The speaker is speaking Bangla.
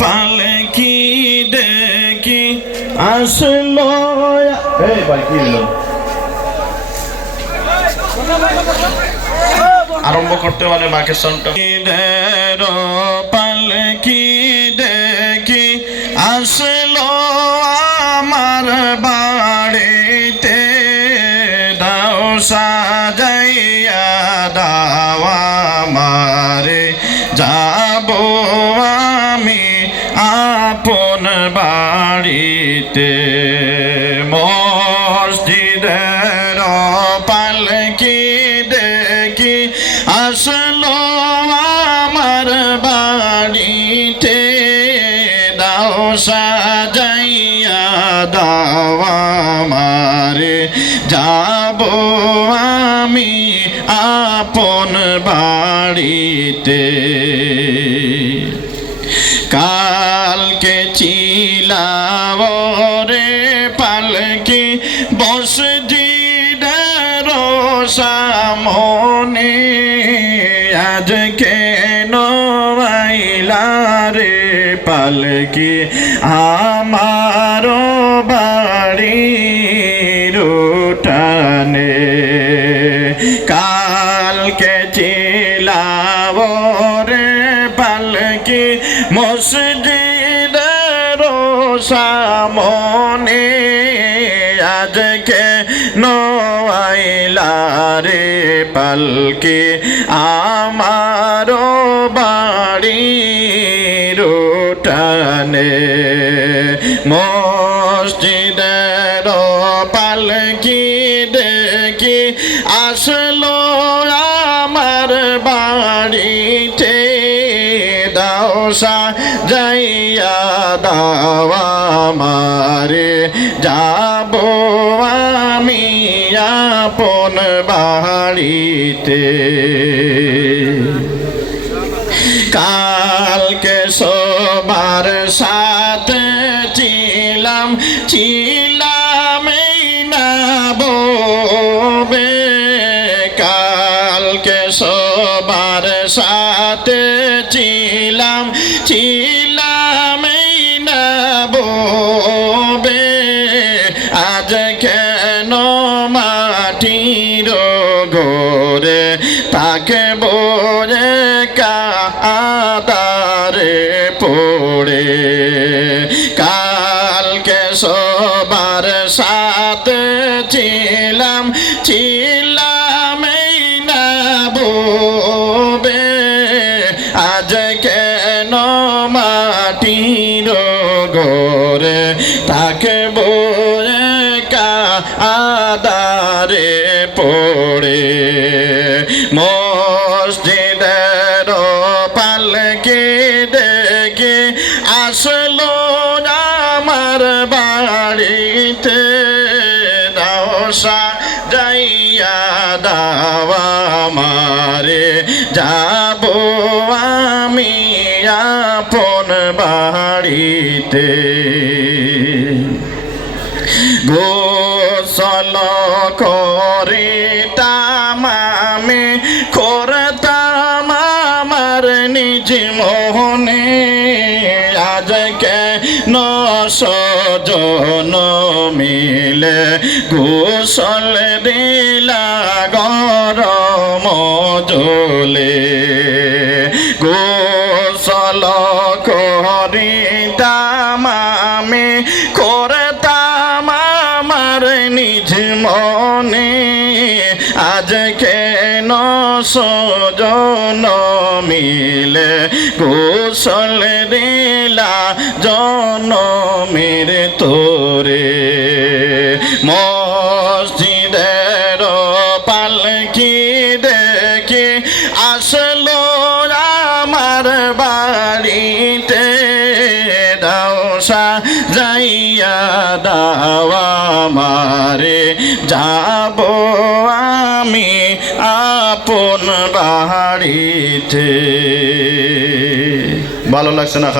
পালকি দেখি আসলো। এই ভাই কি হলো? আরম্ভ করতে মানে মাকে সাউন্ডটা। পালকি দেখি আসলো আমার বাড়িতে, দাও সাজাইয়া দাও আমারে, যাব আমি আপন বাড়িতে। মসজিদের পালকি দেখি আসলো আমার বাড়িতে, দাও সাজাইয়া দাও আমারে, যাব আমি আপন বাড়িতে। কালকে ছিলাম রে পালকি মসজিদের সামনে, আজ কেন আইলা রে পালকি আমার বাড়ির উঠানে। কালকে ছিলাম রে পালকি মসজিদের সামনে, আজ কেন আইলা রে পালকি আমার বাড়ির উঠানে। মসজিদের পালকি দেখি আসলো আমার বাড়িতে, দাও সাজাইয়া দাও আমারে, যাব আমি আপন বাড়িতে। কালকে সবার সাথে ছিলাম এই না ববে, কালকে সবার সাথে ছিলাম এই না ববে, আজ কেন মাটির ঘরে তাকে বলে কাদারে পড়ে। কালকে সবার সাথে ছিলাম এই না ববে, আজ কেন মাটির ঘরে তাকে বলে কাদারে পড়ে। মসজিদের পালকি দেখে আসলো আমার বাড়িতে, দাও সাজাইয়া দাও আমারে, যাব আমি আপন বাড়িতে। গোসল করিতাম আমি করতাম আমার নিজ মোহনে, আজ কেন সজন মিলে গোসল দিলা গরম জলে। গোসল করিতাম আমি করতাম আমার নিজ মনে, আজ কেন সজন মিলে গোসল দিলা জনমের তোরে। মসজিদের পালকি দেখে আসলো আমার বাড়িতে, দাও সাজাইয়া দাও আমারে, যাব আমি আপন বাড়িতে। ভালো লাগছে না?